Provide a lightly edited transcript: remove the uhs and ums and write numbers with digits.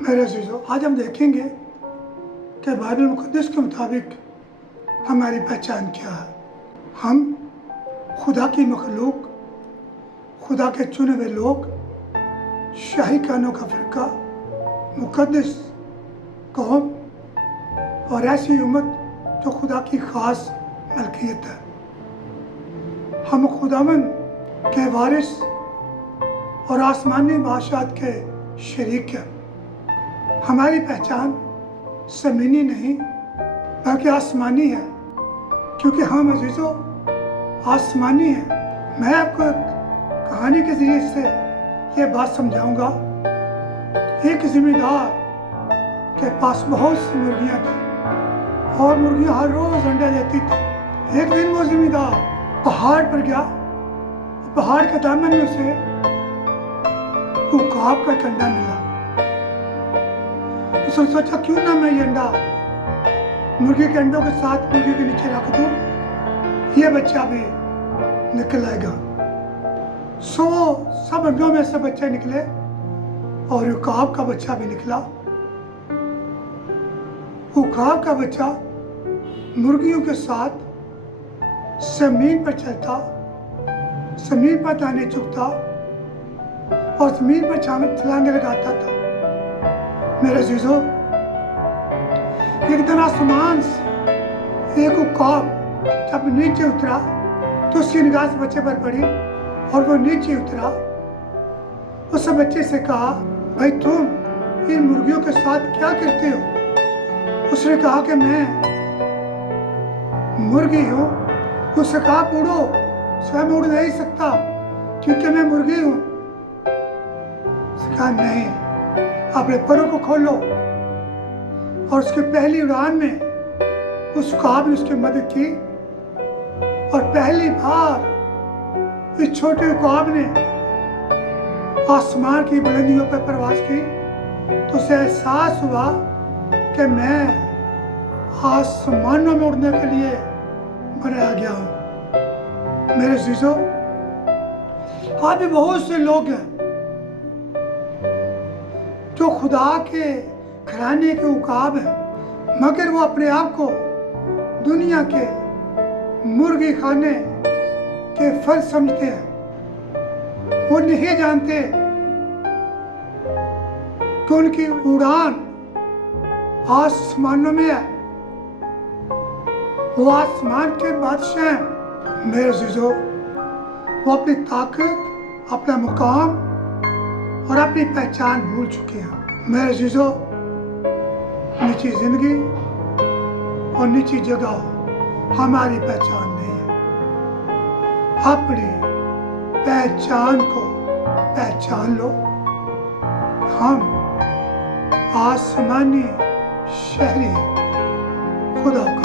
मेरे अज़ीज़ों, आज हम देखेंगे कि बाइबल मुक़द्दस के मुताबिक हमारी पहचान क्या है। हम खुदा की मखलूक, खुदा के चुने हुए लोग, शाही कानों का फ़िरका, मुक़द्दस कौम और ऐसी उम्मत जो खुदा की ख़ास मलकियत है। हम खुदावंद के वारिस और आसमानी बादशाहत के शरीक हैं। हमारी पहचान ज़मीनी नहीं बल्कि आसमानी है, क्योंकि हम अज़ीज़ों आसमानी हैं। मैं आपको एक कहानी के ज़रिए से ये बात समझाऊंगा। एक ज़मींदार के पास बहुत सी मुर्गियाँ थी और मुर्गियाँ हर रोज़ अंडे देती थी। एक दिन वो ज़मींदार पहाड़ पर गया। पहाड़ के दामन में से उकाब का एक अंडा मिला। उसने सोचा क्यों ना मैं ये अंडा मुर्गी के अंडों के साथ मुर्गी के नीचे रख दूं, ये बच्चा भी निकल आएगा। सब अंडों में से बच्चे निकले और उकाब का बच्चा भी निकला। उकाब का बच्चा मुर्गियों के साथ जमीन पर चलता, जमीन पर दाने चुगता और जमीन पर छलांगे लगाता था। मेरे अज़ीज़ों, एक दिन आसमान से एक उकाब जब नीचे उतरा तो उसकी निगाह से बच्चे पर पड़ी और वो नीचे उतरा। उस बच्चे से कहा, भाई तुम इन मुर्गियों के साथ क्या करते हो? उसने कहा कि मैं मुर्गी हूँ। उसने कहा, उड़ो। स्वयं उड़ नहीं सकता क्योंकि मैं मुर्गी हूँ। उसने कहा, नहीं, अपने परों को खोलो। और उसकी पहली उड़ान में उस उकाब ने उसकी मदद की और पहली बार इस छोटे उकाब ने आसमान की बुलंदियों पर प्रवास की तो उसे एहसास हुआ कि मैं आसमानों में उड़ने के लिए बनाया गया हूँ। मेरे अज़ीज़ों, आज भी बहुत से लोग हैं जो खुदा के घराने के उकाब हैं, मगर वो अपने आप को दुनिया के मुर्गी खाने के फर्ज समझते हैं। वो नहीं जानते कि उनकी उड़ान आसमानों में है। वो आसमान के बादशाह हैं। मेरे अज़ीज़ों, वो अपनी ताकत, अपना मुकाम और अपनी पहचान भूल चुके हैं। मेरे अज़ीज़ों, नीची जिंदगी और नीची जगह हमारी पहचान नहीं है। अपनी पहचान को पहचान लो। हम आसमानी शहरी हैं। खुदा को